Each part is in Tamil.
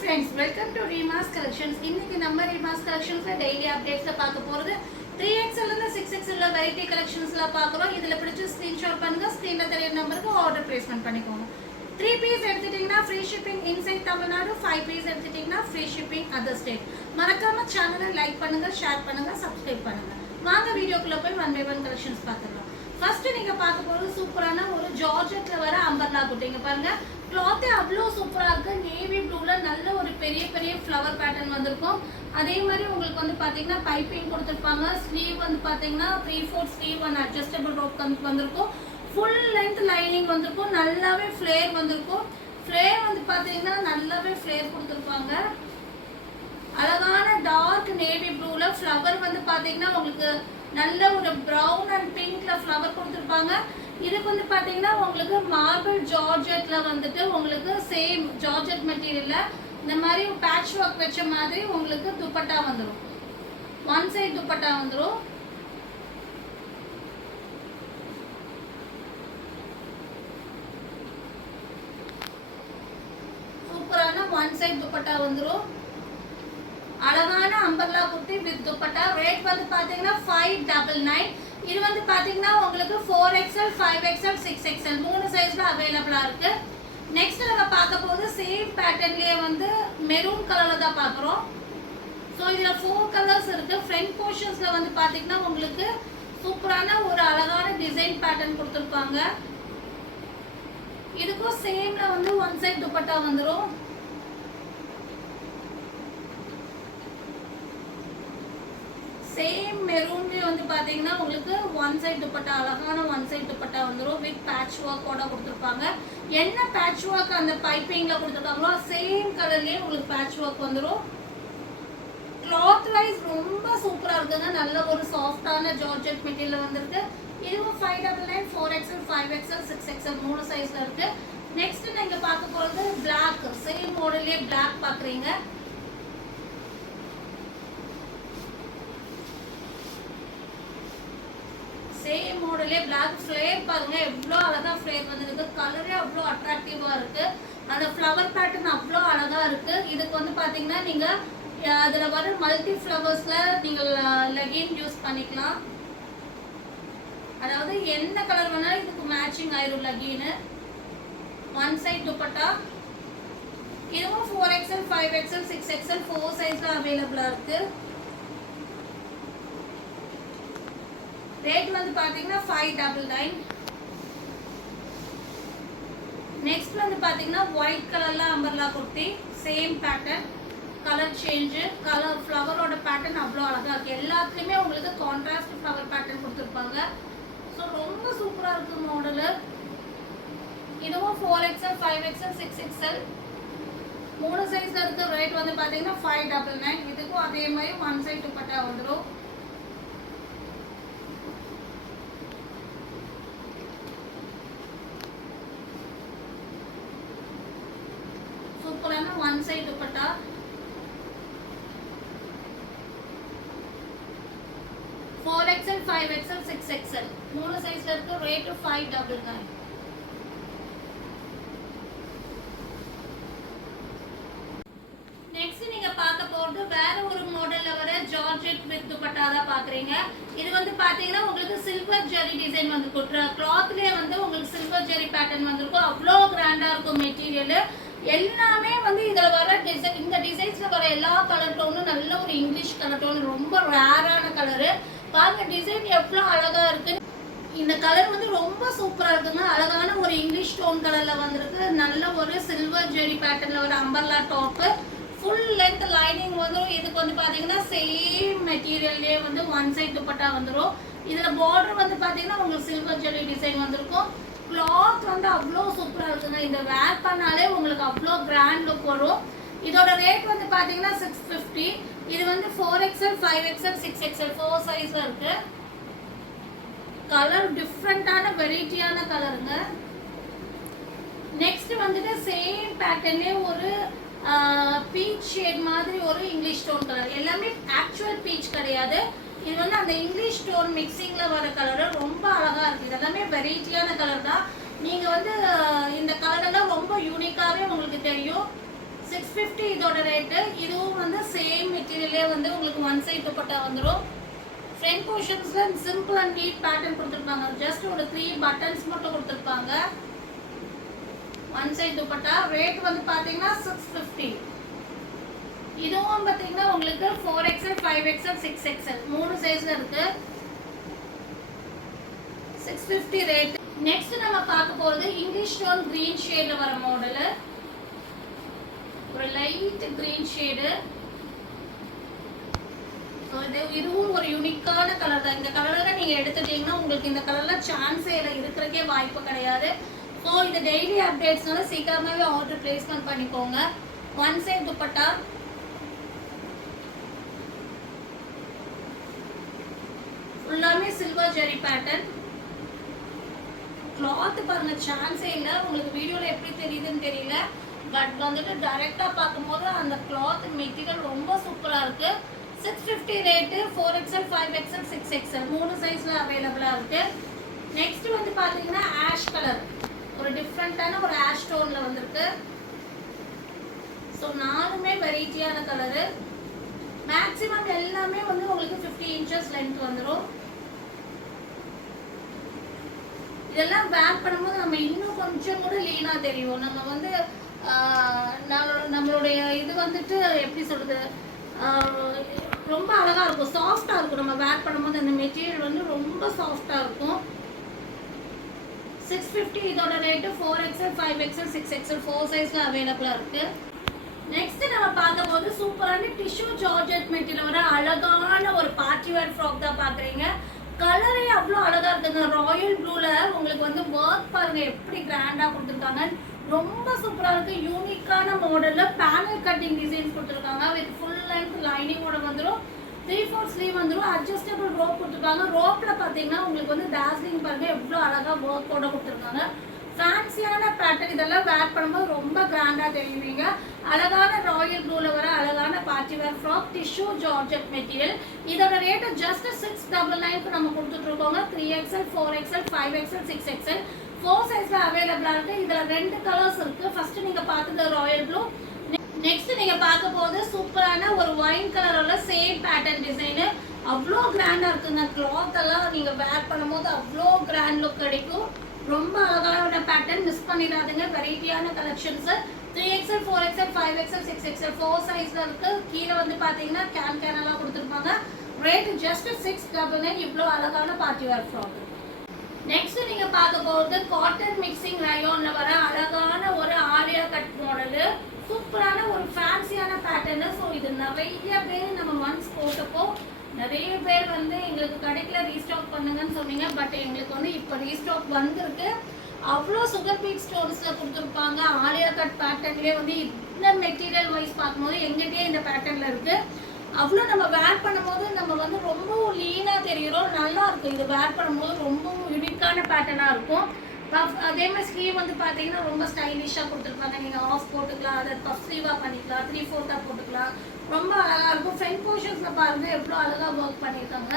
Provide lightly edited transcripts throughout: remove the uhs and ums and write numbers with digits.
friends, welcome to Reema's Collections. இன்னைக்கு நம்ம Reema's Collectionsல daily updatesல பார்க்க போறது 3XL and 6XL variety collectionsல பார்க்கறோம். இதுல பிடிச்ச screenshot பண்ணுங்க. screenல தெரியற நம்பருக்கு order placement பண்ணிக்கோங்க. 3 piece எடுத்துட்டீங்கன்னா free shipping inside Tamil Nadu, 5 piece எடுத்துட்டீங்கன்னா free shipping other state. மறக்காம சேனலை லைக் பண்ணுங்க, ஷேர் பண்ணுங்க, சப்ஸ்கிரைப் பண்ணுங்க. வாங்க வீடியோக்குள்ள போய் 1 by 1 collections பார்க்கலாம். ஃபர்ஸ்ட் நீங்க பார்க்க போறது சூப்பரான ஒரு ஜார்ஜெட்ல வர அம்பர்லா குட்டிங்க பாருங்க. கிளாத் அவ்வளோ சூப்பரா இருக்கு. நேவி ப்ளூல நல்ல ஒரு பெரிய பெரிய ஃப்ளவர் பேட்டர்ன் வந்திருக்கும். அதே மாதிரி உங்களுக்கு வந்து பாத்தீங்கன்னா பைப்பிங் கொடுத்துருப்பாங்க. ஸ்லீவ் வந்து பாத்தீங்கன்னா 3/4 ஸ்லீவ் அண்ட் அட்ஜஸ்டபிள் ரோப் வந்திருக்கும். ஃபுல் லென்த் லைனிங் வந்திருக்கும். நல்லாவே ஃப்ளேர் வந்திருக்கும். ஃப்ளேர் வந்து பாத்தீங்கன்னா நல்லாவே ஃப்ளேர் கொடுத்துருப்பாங்க. அழகான டார்க் நேவி ப்ளூல ஃப்ளவர் வந்து பாத்தீங்கன்னா உங்களுக்கு நல்ல ஒரு ப்ரௌன் அண்ட் பிங்க்ல ஃப்ளவர் கொடுத்துருப்பாங்க. இதுக்கு வந்து பாத்தீங்கன்னா உங்களுக்கு மார்பிள் ஜார்ஜெட்ல வந்துட்டு உங்களுக்கு சேம் ஜார்ஜெட் மெட்டீரியல்ல இந்த மாதிரி பேட்ச் ஒர்க் வச்ச மாதிரி உங்களுக்கு துப்பட்டா வந்துடும். ஒன் சைடு துப்பட்டா வந்துடும். சூப்பரான ஒன் சைடு துப்பட்டா வந்துடும். அழகான umbrella kurti with dupatta. Rate வந்து பாத்தீங்கன்னா 599. இது வந்து பாத்தீங்கன்னா உங்களுக்கு 4XL, 5XL, 6XL மூணு சைஸ்ல அவைலபிளா இருக்கு. நெக்ஸ்ட் நம்ம பார்க்க போது சேம் பேட்டர்ன்லயே வந்து மெரூன் கலர்ல தான் பார்க்குறோம். ஸோ இதுல 4 கலர்ஸ் இருக்கு. ஃப்ரண்ட் போர்ஷன்ஸ்ல வந்து பாத்தீங்கன்னா உங்களுக்கு சூப்பரான ஒரு அழகான டிசைன் பேட்டர்ன் கொடுத்துருப்பாங்க. இதுக்கும் சேம்ல வந்து ஒன் சைட் துப்பட்டா வந்துடும். சேம் மெரூன்லயே வந்து பாத்தீங்கன்னா உங்களுக்கு ஒன் சைடு துப்பட்டா, அழகான ஒன் சைடு துப்பட்டா வந்துடும். வித் பேட்ச் ஒர்க்கோட கொடுத்துருப்பாங்க. என்ன பேட்ச் ஒர்க் அந்த பைப்பிங்ல கொடுத்துருக்காங்களோ சேம் கலர்லயே உங்களுக்கு பேட்ச் ஒர்க் வந்துடும். கிளாத் வைஸ் ரொம்ப சூப்பரா இருக்குங்க. நல்ல ஒரு சாஃப்டான ஜார்ஜெட் மெட்டீரியல் வந்திருக்கு. இதுவும் 599, 4XL, 5XL, 6XL மூணு சைஸ்ல இருக்கு. நெக்ஸ்ட் நீங்க பார்க்க போறது பிளாக். சேம் மாடல்லயே பிளாக் பாக்குறீங்க. சேம் மாடலே பிளாக் ஃப்ளேர் பாருங்க எவ்வளோ அழகா ஃப்ளேர் வந்துருக்கு. கலரே அவ்வளோ அட்ராக்டிவா இருக்கு. அந்த ஃப்ளவர் பேட்டர்ன் அவ்வளோ அழகா இருக்கு. இதுக்கு வந்து பாத்தீங்கன்னா நீங்க அதுல வர மல்டி ஃப்ளவர்ஸ்ல நீங்க லெகின் யூஸ் பண்ணிக்கலாம். அதாவது என்ன கலர் வேணாலும் இதுக்கு மேட்சிங் ஆயிரும் லெகின். One side dupatta. இதுவும் 4XL, 5XL, 6XL 4 சைஸ்ல அவைலபிளா இருக்கு. ரேட் வந்து பாத்தீங்கன்னா 599. நெக்ஸ்ட் வந்து பாத்தீங்கன்னா ஒயிட் கலர்ல umbrella kurti. Same pattern, colour change, colour ஃப்ளவரோட பேட்டர்ன் அவ்வளோ அழகா இருக்கு. எல்லாத்துலயுமே உங்களுக்கு கான்ட்ராஸ்ட் ஃப்ளவர் பேட்டர்ன் கொடுத்துருப்பாங்க. ஸோ ரொம்ப சூப்பரா இருக்கு மாடலு. இதுவும் 4XL, 5XL, 6XL மூணு சைஸ்ல இருக்கு. ரேட் வந்து பாத்தீங்கன்னா 599. இதுக்கும் அதே மாதிரி ஒன் சைட் துப்பட்டா வந்துடும். சூப்பரான one side dupatta. Four XL, 5XL, 6XL மூணு சைஸ்ல இருக்கு. ரேட் 599. நெக்ஸ்ட் நீங்க பார்க்க போறது வேற ஒரு மாடல்ல வர ஜார்ஜெட் வித் துப்பட்டா தான் பாக்குறீங்க. இது வந்து பாத்தீங்கன்னா உங்களுக்கு சில்வர் ஜெரி டிசைன் வந்து கிளாத்லயே வந்து உங்களுக்கு சில்வர் ஜெரி பேட்டர்ன் வந்திருக்கும். அவ்வளோ கிராண்டா இருக்கும் மெட்டீரியல். எல்லாமே வந்து இதுல வர டிசைன், இந்த டிசைன்ஸ்ல வர எல்லா கலர் டோனும் நல்ல ஒரு இங்கிலீஷ் கலர் டோன், ரொம்ப ரேரான கலரு. பாருங்க டிசைன் எவ்வளவு அழகா இருக்கு. இந்த கலர் வந்து ரொம்ப சூப்பரா இருக்குங்க. அழகான ஒரு இங்கிலீஷ் டோன் கலர்ல வந்திருக்கு. நல்ல ஒரு சில்வர் ஜெரி பேட்டர்ன்ல ஒரு umbrella top. Full length lining வந்துடும். இதுக்கு வந்து பாத்தீங்கன்னா சேம் மெட்டீரியல்லே வந்து ஒன் சைட் துப்பட்டா வந்துடும். இதுல பார்டர் வந்து பாத்தீங்கன்னா உங்களுக்கு சில்வர் ஜெரி டிசைன் வந்திருக்கும். கிளாத் வந்து அவ்வளோ சூப்பரா இருக்குங்க. இந்த வேர் பண்ணாலே உங்களுக்கு அவ்வளோ கிராண்ட் லுக் வரும். இதோட ரேட் வந்து பாத்தீங்கன்னா 650. இது வந்து 4XL, 5XL, 6XL 4 சைஸ்ல இருக்கு. கலர் டிஃப்ரெண்டான வெரைட்டியான கலருங்க. நெக்ஸ்ட் வந்துட்டு சேம் பேட்டர்ன்லயே ஒரு பீச் ஷேட் மாதிரி ஒரு இங்கிலீஷ் டோன் கலர். எல்லாமே ஆக்சுவல் பீச் கிடையாது. இது வந்து அந்த இங்கிலீஷ் டோன் மிக்சிங்ல வர கலர் ரொம்ப அழகா இருக்கு. இதெல்லாமே வெரைட்டியான கலர் தான். நீங்க வந்து இந்த கலர் எல்லாம் ரொம்ப யூனிக்காவே உங்களுக்கு தெரியும். 650 இதோட ரேட்டு. இதுவும் வந்து சேம் மெட்டீரியலே வந்து உங்களுக்கு ஒன் சைட் துப்பட்டா வந்துடும். ஃப்ரண்ட் போர்ஷன்ஸ்ல சிம்பிள் அண்ட் நீட் பேட்டர்ன் கொடுத்துருப்பாங்க. ஜஸ்ட் ஒரு 3 பட்டன்ஸ் மட்டும் கொடுத்துருப்பாங்க. ஒன் சைட் துப்பட்டா ரேட் வந்து பாத்தீங்கன்னா 650. இதுவும் பாத்தீங்கன்னா உங்களுக்கு 4XL 5XL 6XL 3 சைஸ்ல இருக்கு. 650 ரேட். நெக்ஸ்ட் நம்ம பார்க்க போறது இங்கிலீஷ் டோன் கிரீன் ஷேட்ல வர மாடல். ஒரு லைட் கிரீன் ஷேடு. இதுவும் ஒரு யூனிக்கான கலர் தான். இந்த கலரை நீங்க எடுத்துட்டீங்கன்னா உங்களுக்கு இந்த கலர்ல சான்ஸே இல்லை, இருக்கிறதுக்கே வாய்ப்பு கிடையாது. ஸோ இது டெய்லி அப்டேட்ஸ்னால சீக்கிரமாவே ஆர்டர் பிளேஸ்மெண்ட் பண்ணிக்கோங்க. One side dupatta. ஃபுல்லாமே சில்வர் ஜெரி பேட்டர்ன். கிளாத் பாருங்க, சான்ஸே இல்லை. உங்களுக்கு வீடியோல எப்படி தெரியுதுன்னு தெரியல, பட் வந்துட்டு டைரக்டா பார்க்கும்போது அந்த கிளாத் மெட்டீரியல் ரொம்ப சூப்பரா இருக்கு. 650 ரேட்டு. 4XL 5XL 6XL 3 சைஸ்ல அவைலபிளா இருக்கு. நெக்ஸ்ட் வந்து பாத்தீங்கன்னா ஆஷ் கலர். ஒரு டிஃப்ரெண்டான ஒரு ஆஷ் டோன்ல வந்திருக்கு. ஸோ நாலுமே வெரைட்டியான கலரு. மேக்ஸிமம் எல்லாமே வந்து உங்களுக்கு 50 இன்ச்சஸ் லென்த் வந்துடும். இதெல்லாம் வேர் பண்ணும்போது நம்ம இன்னும் கொஞ்சம் கூட லீனா தெரியும். நம்ம வந்து நம்மளுடைய இது வந்துட்டு எப்படி சொல்றது, ரொம்ப அழகா இருக்கும், சாஃப்டா இருக்கும். நம்ம வேர் பண்ணும்போது அந்த மெட்டீரியல் வந்து ரொம்ப சாஃப்டா இருக்கும். 650 இதோட ரேட்டு. 4XL 5XL 6XL 4 சைஸ்ல அவைலபிளா இருக்கு. நெக்ஸ்ட் நம்ம பார்க்க போது சூப்பரான டிஷ்யூ ஜார்ஜெட் மெட்டீரியல் வர அழகான ஒரு பார்ட்டி வேர் ஃப்ராக் தான் பாக்குறீங்க. கலரே அவ்வளோ அழகா இருக்குங்க. ராயல் ப்ளூல உங்களுக்கு வந்து ஒர்க் பாருங்க எப்படி கிராண்டா கொடுத்துருக்காங்க. ரொம்ப சூப்பரா இருக்கு. யூனிக்கான மாடல்ல பேனல் கட்டிங் டிசைன்ஸ் கொடுத்துருக்காங்க. வித் ஃபுல் லென்த் லைனிங்கோட வந்துடும். 3/4 ஸ்லீவ் வந்துடும். அட்ஜஸ்டபிள் ரோப் கொடுத்துருக்காங்க. ரோப்ல பாத்தீங்கன்னா உங்களுக்கு வந்து டாஸ்லிங் பாருங்க எவ்வளோ அழகா ஒர்க்கோட கொடுத்துருக்காங்க. ஃபேன்சியான பேட்டர்ன். இதெல்லாம் வேர் பண்ணும்போது ரொம்ப கிராண்டா தெரியுவீங்க. அழகான ராயல் ப்ளூல வர அழகான party wear frock. Tissue georgette material. இதோட ரேட்டு ஜஸ்ட் 699 நம்ம கொடுத்துட்டு இருக்கோங்க. 3XL 4XL 5XL 6XL 4 சைஸ்ல அவைலபிளா இருக்கு. இதுல 2 கலர்ஸ் இருக்கு. ஃபர்ஸ்ட் நீங்க பார்த்தது ராயல் ப்ளூ. நெக்ஸ்ட் நீங்க பார்க்க போது சூப்பரான ஒரு ஒயின் கலரோட சேம் பேட்டர்ன் டிசைன். அவ்வளோ கிராண்டா இருக்குங்க. கிளாத் எல்லாம் நீங்க வேர் பண்ணும்போது அவ்வளோ கிராண்ட் லுக் கிடைக்கும். ரொம்ப அழகான பேட்டர்ன். மிஸ் பண்ணிடாதீங்க. வெரைட்டியான collections. 3XL 4XL 5XL 6XL 4 சைஸ்ல இருக்கு. கீழே வந்து பாத்தீங்கன்னா கேன் எல்லாம் கொடுத்துருப்பாங்க. Rate just 699. இவ்வளோ அழகான பார்ட்டி வேர் ஃப்ராக். நெக்ஸ்ட் நீங்க பார்க்க போறது காட்டன் மிக்சிங் ரயோன்ல வர அழகான ஒரு ஆலியா கட் மாடல். சூப்பரான ஒரு ஃபேன்சியான பேட்டர்ன். ஸோ இது நிறைய பேர் நம்ம ஒன்ஸ் போட்டப்போ நிறைய பேர் வந்து எங்களுக்கு கிடைக்கல, ரீஸ்டாக் பண்ணுங்கன்னு சொன்னீங்க. பட் எங்களுக்கு வந்து இப்போ ரீஸ்டாக் வந்திருக்கு. அவ்வளோ சுகர் பீட் ஸ்டோன்ஸ்ல கொடுத்துருப்பாங்க. ஆலியா கட் பேட்டர்ன்லேயே வந்து இந்த மெட்டீரியல் வைஸ் பார்க்கும்போது எங்கிட்டே இந்த பேட்டர்ன்ல இருக்கு. அவ்வளோ நம்ம வேர் பண்ணும்போது நம்ம வந்து ரொம்ப லீனா தெரிகிறோம். நல்லா இருக்கும். இது வேர் பண்ணும்போது ரொம்ப யூனிக்கான பேட்டர்னா இருக்கும். அதே மாதிரி ஸ்லீவ் வந்து பார்த்தீங்கன்னா ரொம்ப ஸ்டைலிஷாக கொடுத்துருப்பாங்க. நீங்கள் ஆஃப் போட்டுக்கலாம், அதை பஃப் ஸ்லீவாக பண்ணிக்கலாம், 3/4 போட்டுக்கலாம். ரொம்ப அழகாக இருக்கும். ஃப்ரண்ட் போர்ஷன்ஸில் பாருங்க எவ்வளோ அழகாக ஒர்க் பண்ணியிருக்காங்க.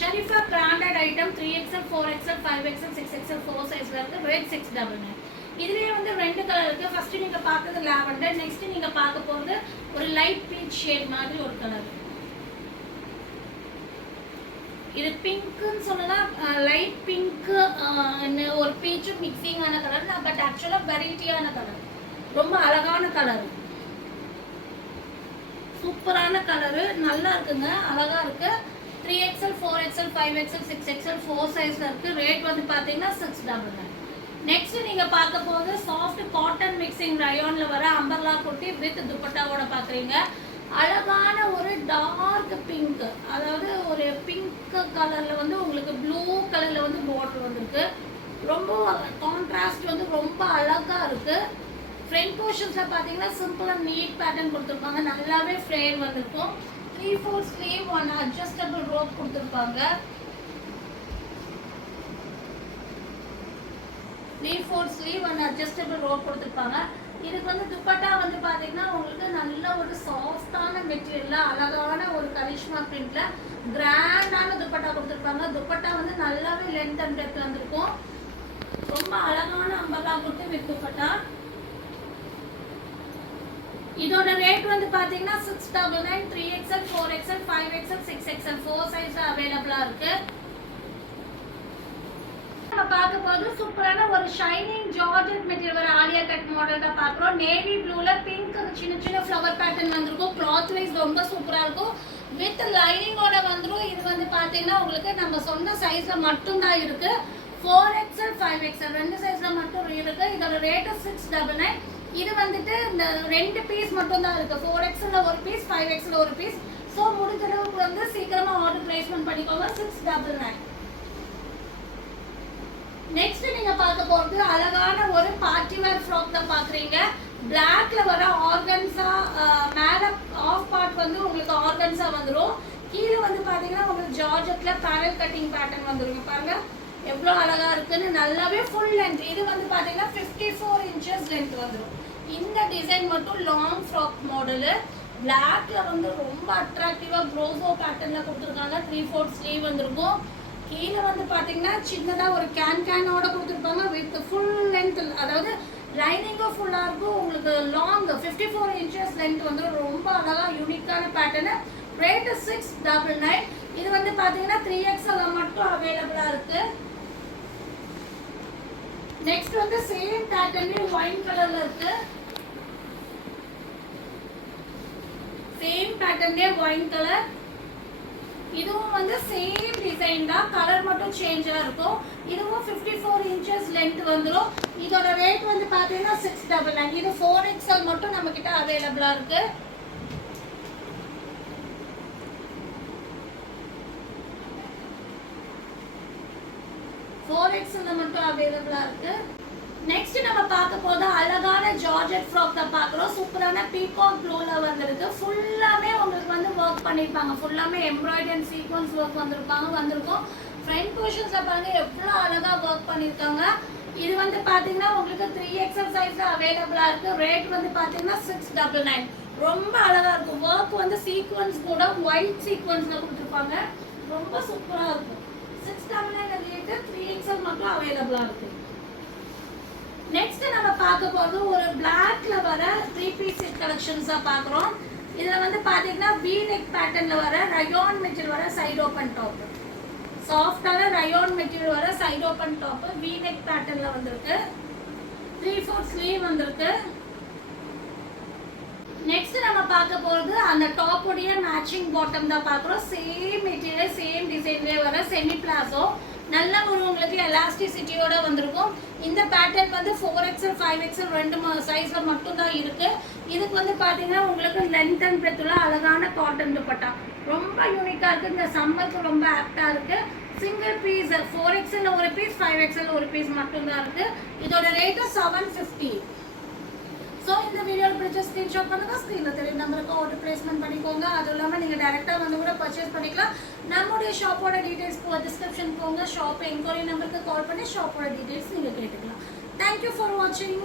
Sharifa branded item. 3XL 4XL 5XL 6XL 4 சைஸ்ல இருக்கு. ரேட் 699. இதுலேயே வந்து 2 கலர் இருக்கு. ஃபர்ஸ்ட் நீங்கள் பார்த்தது லாவெண்டர். நெக்ஸ்ட் நீங்கள் பார்க்க போகிறது ஒரு லைட் பீச் ஷேட் மாதிரி ஒரு கலர். இது பிங்க்னு சொன்னா லைட் பிங்க் ஒரு பீச்சும் மிக்சிங்கான கலர். பட் ஆக்சுவலாக வெரைட்டியான கலர். ரொம்ப அழகான கலர். சூப்பரான கலரு. நல்லா இருக்குங்க. அழகா இருக்கு. 3XL 4XL 5XL 6XL 4 சைஸ்ல இருக்கு. ரேட் வந்து பாத்தீங்கன்னா 699. நெக்ஸ்ட் நீங்க பார்க்க போது சாஃப்ட் காட்டன் மிக்சிங் ரயோன்ல வர அம்பர்லா குர்த்தி வித் துப்பட்டாவோட பாக்குறீங்க. அழகான ஒரு டார்க் பிங்க், அதாவது ஒரு பிங்க் கலர்ல வந்து உங்களுக்கு ப்ளூ கலர்ல வந்து பார்டர் வந்திருக்கு. ரொம்ப கான்ட்ராஸ்ட் வந்து ரொம்ப அழகா இருக்கு. ஃப்ரண்ட் போர்ஷன்ஸ்ல பாத்தீங்கன்னா சிம்பிள் அண்ட் நீட் பேட்டர்ன் கொடுத்துருப்பாங்க. நல்லாவே ஃப்ரேம் வந்திருக்கும். 3/4 ஸ்லீவ், 1 அட்ஜஸ்டபிள் ரோப் கொடுத்துருப்பாங்க. 3/4 ஸ்லீவ், 1 அட்ஜஸ்டபிள் ரோப் கொடுத்துருப்பாங்க. இதுக்கு வந்து துப்பட்டா வந்து பாத்தீங்கன்னா உங்களுக்கு நல்ல ஒரு சாஃப்டான மெட்டீரியல்ல அழகான ஒரு கரிஷ்மா பிரிண்ட்ல கிராண்டான துப்பட்டா கொடுத்துருப்பாங்க. துப்பட்டா வந்து நல்லாவே லென்த் அண்ட் டெப்த் வந்திருக்கும். ரொம்ப அழகான அம்பர்லா குர்த்தி வித் துப்பட்டா. இதோட ரேட் வந்து பாத்தீங்கன்னா 699 3XL 4XL 5XL 6XL 4 size அவைலபிளா இருக்கு. நம்ம பார்க்க போது சூப்பரான ஒரு ஷைனிங் ஜார்ஜெட் மெட்டீரியல் வர ஆலியா கட் மாடல் தான் பார்க்குறோம். நேவி ப்ளூல பிங்க் சின்ன சின்ன ஃப்ளவர் பேட்டர்ன் வந்திருக்கும். கிளாத் வைஸ் ரொம்ப சூப்பரா இருக்கும். வித் லைனிங்கோட வந்துடும். இது வந்து பாத்தீங்கன்னா உங்களுக்கு நம்ம சொன்ன சைஸ்ல மட்டும் தான் இருக்கு. 4XL 5XL ரெண்டு சைஸ்ல மட்டும் இருக்கு. இதோட ரேட் 699. இது வந்துட்டு இந்த ரெண்டு பீஸ் மட்டும் தான் இருக்கு. 4XL ஒரு பீஸ் 5XL ஒரு பீஸ். ஸோ முடிஞ்ச அளவுக்கு வந்து சீக்கிரமா ஆர்டர் பிளேஸ்மெண்ட் பண்ணிக்கோங்க. 699. நெக்ஸ்ட் நீங்க பார்க்க போறது அழகான ஒரு பார்ட்டி வேர் ஃப்ராக் தான் பாக்குறீங்க. பிளாக்ல வர ஆர்கன்ஸா மேல ஆஃப் பார்ட் வந்து உங்களுக்கு ஆர்கன்ஸா வந்துடும். கீழே வந்து பாத்தீங்கன்னா உங்களுக்கு ஜார்ஜெட்ல பேனல் கட்டிங் பேட்டர்ன் வந்துருங்க. பாருங்க எவ்வளோ அழகா இருக்குன்னு. நல்லாவே ஃபுல் லென்த். இது வந்து பாத்தீங்கன்னா 54 inches லென்த் வந்துடும். இந்த டிசைன் மட்டும் லாங் ஃப்ராக் மாடலு. பிளாக்ல வந்து ரொம்ப அட்ராக்டிவா ப்ரோசோ பேட்டர்ன்ல கொடுத்துருக்காங்க. 3/4 ஸ்லீவ் வந்துருக்கும். கீழே வந்து பாத்தீங்கன்னா சின்னதா ஒரு கேனோட கொடுத்துருப்பாங்க. வித் ஃபுல் லென்த், அதாவது லைனிங்கும் ஃபுல்லா இருக்கும். உங்களுக்கு லாங் 54 inches லென்த் வந்து ரொம்ப அழகா யூனிக்கான பேட்டர்னு. ரேட் 699. இது வந்து பாத்தீங்கன்னா 3XL மட்டும் அவைலபிளா இருக்கு. நெக்ஸ்ட் வந்து சேம் பேட்டர்ன்ல ஒயிட் கலர்ல இருக்கு. சேம் பேட்டர்ன்ல ஒயிட் கலர். இதுவும் வந்து சேம் டிசைன் தான், கலர் மட்டும் சேஞ்சா இருக்கும். இதுவும் 54 inches லென்த் வந்துடும். இதோட ரேட் வந்து பாத்தீங்கன்னா 699. இது 4XL மட்டும் நம்ம கிட்ட அவைலபிளா இருக்கு. மட்டும் அவைலபிளா இருக்கு. நெக்ஸ்ட் நம்ம பார்க்க போது அழகான ஜார்ஜெட் ஃப்ராக் தான் பார்க்குறோம். சூப்பரான பீகாக் ப்ளூல வந்திருக்கு. ஃபுல்லாமே உங்களுக்கு வந்து ஒர்க் பண்ணியிருப்பாங்க. ஃபுல்லாமே எம்ப்ராய்டரி அண்ட் சீக்வன்ஸ் ஒர்க் வந்திருக்கும். ஃப்ரண்ட் போர்ஷன்ஸ்ல பாருங்க எவ்வளோ அழகா ஒர்க் பண்ணியிருக்காங்க. இது வந்து பார்த்தீங்கன்னா உங்களுக்கு 3XL சைஸ்ல அவைலபிளா இருக்கு. ரேட் வந்து பார்த்தீங்கன்னா 699. ரொம்ப அழகா இருக்கும். ஒர்க் வந்து சீக்வன்ஸ் கூட ஒயிட் சீக்வன்ஸ்ல கொடுத்துருப்பாங்க. ரொம்ப சூப்பரா இருக்கும். 699 ரேட். 3XL மட்டும் அவைலபிளா இருக்கு. நெக்ஸ்ட் நம்ம பார்க்க போறது ஒரு பிளாக்ல வர 3 பீஸ் செட் கலெக்ஷன்ஸா பார்க்குறோம். இதுல வந்து பாத்தீங்கன்னா V neck பேட்டர்ன்ல வர ரயான் மெட்டீரியல் வர சைடு ஓபன் டாப். சாஃப்டான ரயான் மெட்டீரியல் வர side open top V neck பேட்டர்ன்ல வந்திருக்கு. 3/4 ஸ்லீவ் வந்திருக்கு. நெக்ஸ்ட் நம்ம பார்க்க போறது அந்த டாப் உடைய மேட்சிங் பாட்டம் தான் பார்க்குறோம். சேம் மெட்டீரியல் சேம் டிசைன்லயே வர செமி பிளாசோ. நல்ல ஒரு உங்களுக்கு எலாஸ்டிசிட்டியோட வந்திருக்கும். இந்த பேட்டர்ன் வந்து 4XL 5XL ரெண்டு சைஸ்ல மட்டும் தான் இருக்கு. இதுக்கு வந்து பாத்தீங்கன்னா உங்களுக்கு லென்த் அண்ட் பிரெத்ல அழகான காட்டன் துப்பட்டா ரொம்ப யூனிக்கா இருக்கு. இந்த சம்மருக்கு ரொம்ப ஆப்டா இருக்கு. சிங்கிள் பீஸ் 4XL ஒரு பீஸ் 5XL ஒரு பீஸ் மட்டும் தான் இருக்கு. இதோட ரேட் 750. ஸோ இந்த வீடியோவில் பிடிச்ச ஸ்க்ரீன்ஷாட் பண்ணுங்க. ஸ்க்ரீனில் தெரியும் நம்பருக்கு ஆர்டர் பிளேஸ்மெண்ட் பண்ணிக்கோங்க. அதுவும் இல்லாமல் நீங்கள் டேரெக்டாக வந்து கூட பர்ச்சேஸ் பண்ணிக்கலாம். நம்மளுடைய ஷாப்போட டீட்டெயில்ஸ் டிஸ்கிரிப்ஷன் போங்க. ஷாப் என்கொயரி நம்பருக்கு கால் பண்ணி ஷாப்போட டீட்டெயில்ஸ் நீங்கள் கேட்டுக்கலாம். தேங்க்யூ ஃபார் வாட்சிங்.